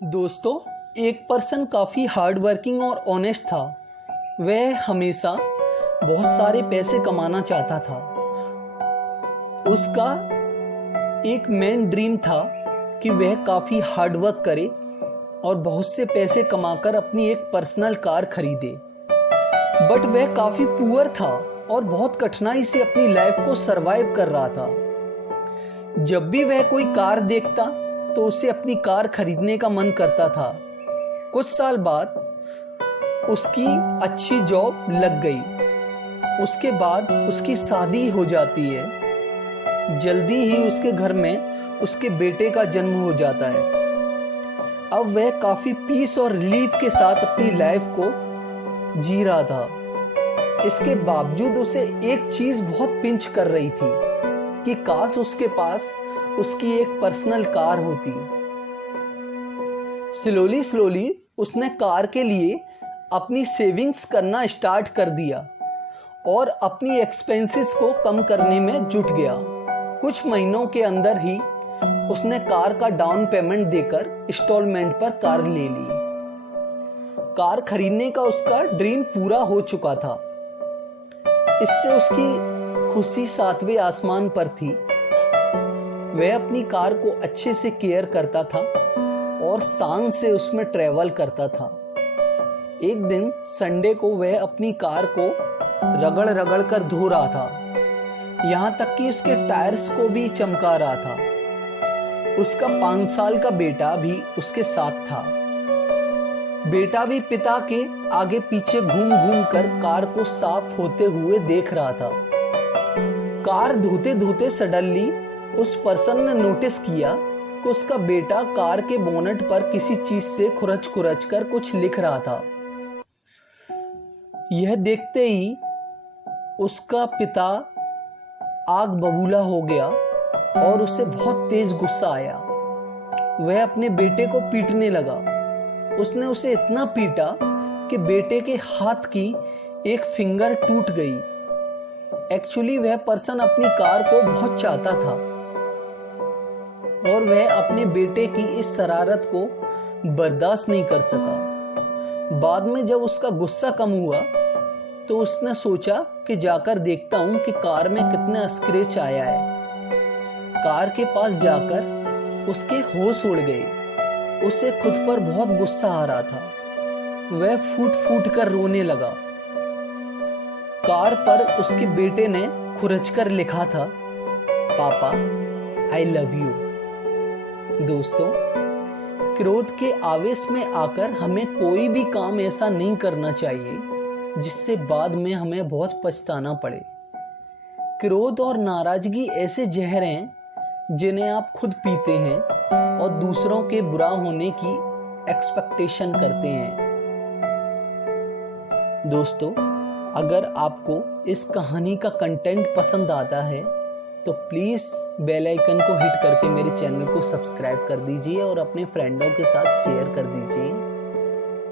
दोस्तों, एक पर्सन काफ़ी हार्ड वर्किंग और ऑनेस्ट था। वह हमेशा बहुत सारे पैसे कमाना चाहता था। उसका एक मेन ड्रीम था कि वह काफ़ी हार्ड वर्क करे और बहुत से पैसे कमाकर अपनी एक पर्सनल कार खरीदे। बट वह काफ़ी पुअर था और बहुत कठिनाई से अपनी लाइफ को सरवाइव कर रहा था। जब भी वह कोई कार देखता तो उसे अपनी कार खरीदने का मन करता था। कुछ साल बाद उसकी अच्छी जॉब लग गई। उसके बाद उसकी शादी हो जाती है। जल्दी ही उसके घर में उसके बेटे का जन्म हो जाता है। अब वह काफ़ी पीस और रिलीफ के साथ अपनी लाइफ को जी रहा था। इसके बावजूद उसे एक चीज़ बहुत पिंच कर रही थी कि काश उसके पास उसकी एक पर्सनल कार होती। स्लोली उसने कार के लिए अपनी सेविंग्स करना स्टार्ट कर दिया और अपनी एक्सपेंसेस को कम करने में जुट गया। कुछ महीनों के अंदर ही उसने कार का डाउन पेमेंट देकर इंस्टॉलमेंट पर कार ले ली। कार खरीदने का उसका ड्रीम पूरा हो चुका था। इससे उसकी खुशी सातवें आसमान पर थी। वह अपनी कार को अच्छे से केयर करता था और शान से उसमें ट्रैवल करता था। एक दिन संडे को वह अपनी कार को रगड़ रगड़ कर धो रहा था, यहाँ तक कि उसके टायर्स को भी चमका रहा था। उसका 5 साल का बेटा भी उसके साथ था। बेटा भी पिता के आगे पीछे घूम घूम कर कार को साफ होते हुए देख रहा था। कार धोते धोते सडनली उस पर्सन ने नोटिस किया कि उसका बेटा कार के बोनट पर किसी चीज से खुरच कर कुछ लिख रहा था। यह देखते ही उसका पिता आग बबूला हो गया और उसे बहुत तेज गुस्सा आया। वह अपने बेटे को पीटने लगा। उसने उसे इतना पीटा कि बेटे के हाथ की एक फिंगर टूट गई। एक्चुअली वह पर्सन अपनी कार को बहुत चाहता था और वह अपने बेटे की इस शरारत को बर्दाश्त नहीं कर सका। बाद में जब उसका गुस्सा कम हुआ तो उसने सोचा कि जाकर देखता हूं कि कार में कितना स्क्रैच आया है। कार के पास जाकर उसके होश उड़ गए। उसे खुद पर बहुत गुस्सा आ रहा था। वह फूट फूट कर रोने लगा। कार पर उसके बेटे ने खुरचकर लिखा था, पापा आई लव यू। दोस्तों, क्रोध के आवेश में आकर हमें कोई भी काम ऐसा नहीं करना चाहिए जिससे बाद में हमें बहुत पछताना पड़े। क्रोध और नाराजगी ऐसे जहर हैं जिन्हें आप खुद पीते हैं और दूसरों के बुरा होने की एक्सपेक्टेशन करते हैं। दोस्तों, अगर आपको इस कहानी का कंटेंट पसंद आता है तो प्लीज़ बेल आइकन को हिट करके मेरे चैनल को सब्सक्राइब कर दीजिए और अपने फ्रेंडों के साथ शेयर कर दीजिए।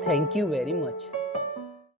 Thank you very much.